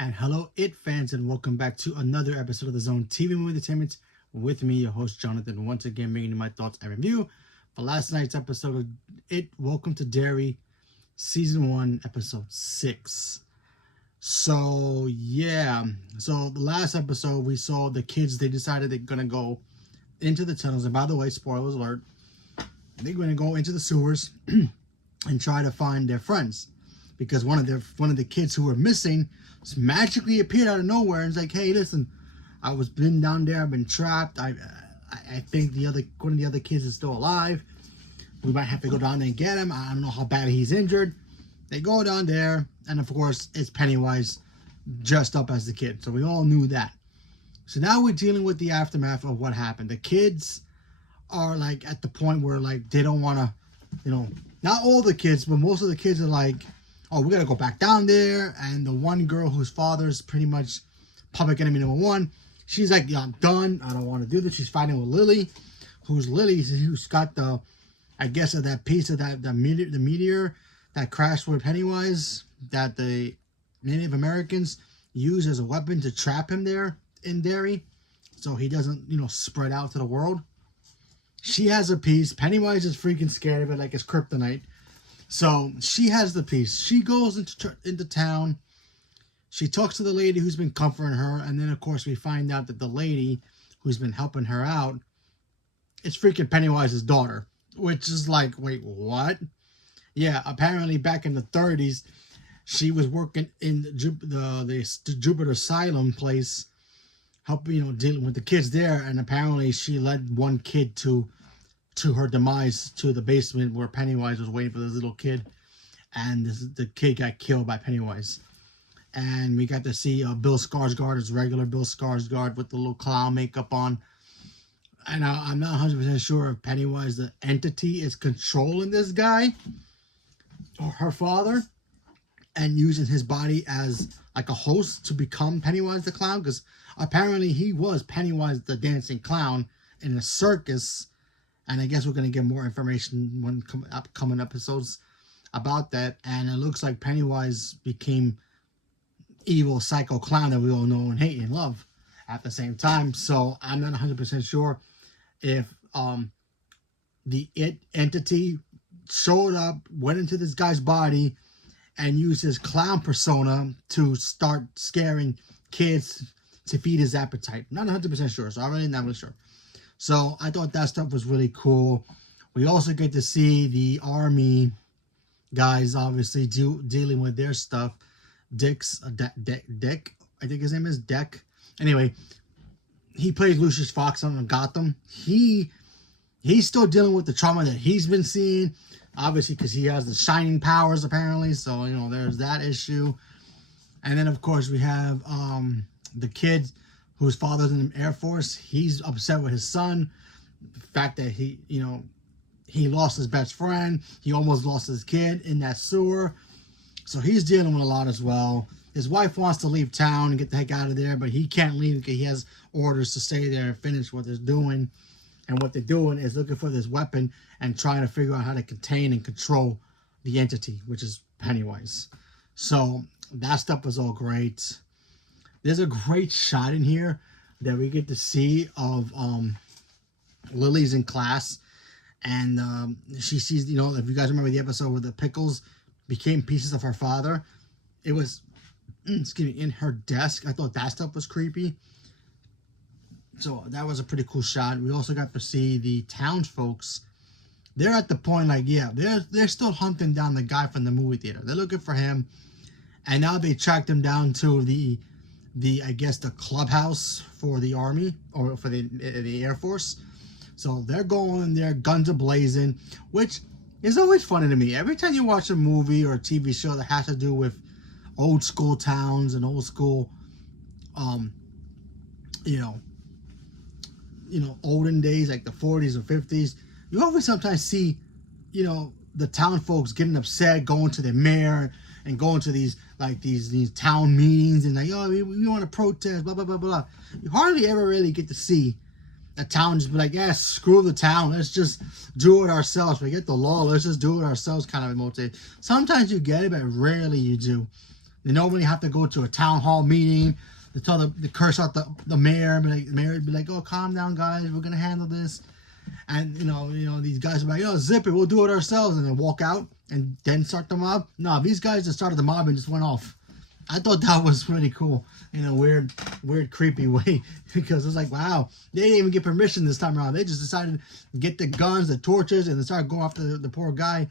And hello, It fans, and welcome back to another episode of the Zone TV Movie Entertainment with me, your host Jonathan. Once again, bringing you my thoughts and review for last night's episode of It. Welcome to Derry, Season 1, Episode 6. So the last episode we saw the kids. They decided they're gonna go into the tunnels, and by the way, spoilers alert, they're gonna go into the sewers and try to find their friends, because one of the kids who were missing magically appeared out of nowhere and was like, "Hey, listen, I was been down there. I've been trapped. I think one of the other kids is still alive. We might have to go down there and get him. I don't know how bad he's injured." They go down there, and of course, it's Pennywise dressed up as the kid. So we all knew that. So now we're dealing with the aftermath of what happened. The kids are like at the point where like they don't want to, not all the kids, but most of the kids are like, "Oh, we gotta go back down there." And the one girl whose father's pretty much public enemy number one, she's like, "Yeah, I'm done. I don't want to do this." She's fighting with Lily, who's got the, I guess, of that piece of the meteor that crashed with Pennywise that the Native Americans use as a weapon to trap him there in Derry, so he doesn't, spread out to the world. She has a piece. Pennywise is freaking scared of it like it's kryptonite. So she has the piece. She goes into town. She talks to the lady who's been comforting her. And then, of course, we find out that the lady who's been helping her out is freaking Pennywise's daughter. Which is like, wait, what? Yeah, apparently back in the 30s, she was working in the Jupiter Asylum place, helping, dealing with the kids there. And apparently she led one kid to her demise, to the basement where Pennywise was waiting for this little kid, and the kid got killed by Pennywise. And we got to see Bill Skarsgård as regular Bill Skarsgård with the little clown makeup on. And I'm not 100% sure if Pennywise, the entity, is controlling this guy or her father and using his body as like a host to become Pennywise the clown, because apparently he was Pennywise the dancing clown in a circus. And I guess we're going to get more information when upcoming episodes about that. And it looks like Pennywise became evil psycho clown that we all know and hate and love at the same time. So I'm not 100% sure if the entity showed up, went into this guy's body, and used his clown persona to start scaring kids to feed his appetite. Not 100% sure. So I'm really not really sure. So I thought that stuff was really cool. We also get to see the army guys obviously dealing with their stuff. Dick, I think his name is Deck. Anyway, he plays Lucius Fox on Gotham. He's still dealing with the trauma that he's been seeing, obviously, because he has the shining powers apparently. So there's that issue. And then of course we have the kid whose father's in the Air Force. He's upset with his son. The fact that he lost his best friend. He almost lost his kid in that sewer. So he's dealing with a lot as well. His wife wants to leave town and get the heck out of there, but he can't leave because he has orders to stay there and finish what they're doing. And what they're doing is looking for this weapon and trying to figure out how to contain and control the entity, which is Pennywise. So that stuff was all great. There's a great shot in here that we get to see of Lily's in class, and she sees, if you guys remember the episode where the pickles became pieces of her father, it was, in her desk. I thought that stuff was creepy. So that was a pretty cool shot. We also got to see the townsfolks. They're at the point like, yeah, they're still hunting down the guy from the movie theater. They're looking for him, and now they tracked him down to the I guess the clubhouse for the army or for the Air Force. So they're going there, guns are blazing, which is always funny to me. Every time you watch a movie or a TV show that has to do with old school towns and old school, olden days like the 40s or 50s, you always sometimes see, the town folks getting upset, going to the mayor and going to these town meetings and like, "Oh, we want to protest, blah, blah, blah, blah." You hardly ever really get to see a town just be like, "Yeah, screw the town. Let's just do it ourselves. Forget the law. Let's just do it ourselves," kind of emotive. Sometimes you get it, but rarely you do. They normally have to go to a town hall meeting to tell the curse out the mayor. But like, the mayor would be like, "Oh, calm down, guys. We're gonna handle this." And these guys are like, "Oh, zip it. We'll do it ourselves," and then walk out and then start the mob. No, these guys just started the mob and just went off. I thought that was really cool in a weird, creepy way, because it's like, wow, they didn't even get permission this time around. They just decided to get the guns, the torches, and then start going after the poor guy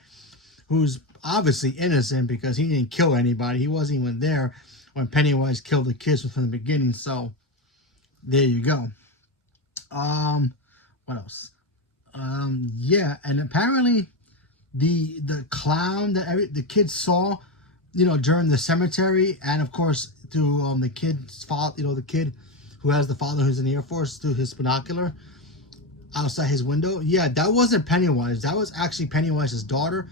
who's obviously innocent because he didn't kill anybody. He wasn't even there when Pennywise killed the kids from the beginning. So there you go. What else? Yeah, and apparently the clown that the kids saw, during the cemetery, and of course to the kid's father, the kid who has the father who's in the Air Force, through his binocular outside his window. Yeah, that wasn't Pennywise. That was actually Pennywise's daughter.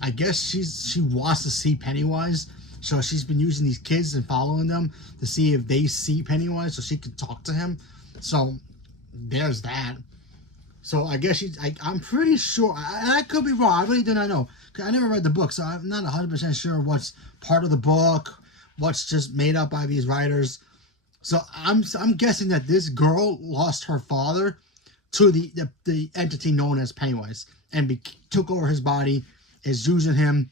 I guess she wants to see Pennywise, so she's been using these kids and following them to see if they see Pennywise, so she could talk to him. So there's that. So I guess I'm pretty sure, I could be wrong, I really do not know, because I never read the book, so I'm not 100% sure what's part of the book, what's just made up by these writers. So I'm guessing that this girl lost her father to the entity known as Pennywise, and took over his body, is using him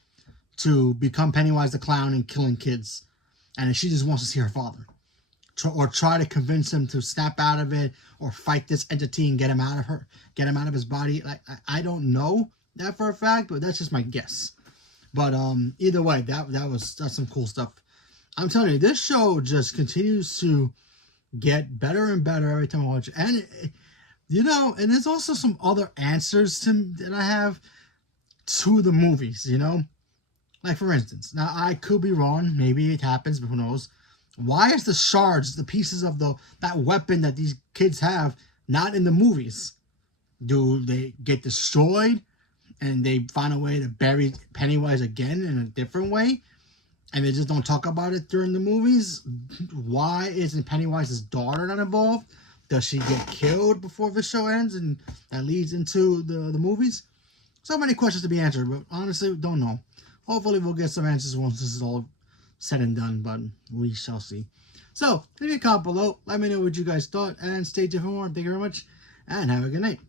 to become Pennywise the clown and killing kids, and she just wants to see her father. Or try to convince him to snap out of it, or fight this entity and get him out of his body. Like, I don't know that for a fact, but that's just my guess. But either way, that's some cool stuff. I'm telling you, this show just continues to get better and better every time I watch it. And and there's also some other answers that I have to the movies. Like, for instance, now I could be wrong, maybe it happens, but who knows. Why is the shards, the pieces of that weapon that these kids have, not in the movies? Do they get destroyed and they find a way to bury Pennywise again in a different way, and they just don't talk about it during the movies? Why isn't Pennywise's daughter not involved? Does she get killed before the show ends, and that leads into the movies? So many questions to be answered, but honestly, don't know. Hopefully we'll get some answers once this is all said and done, but we shall see. So leave a comment below, let me know what you guys thought, and stay tuned for more. Thank you very much, and have a good night.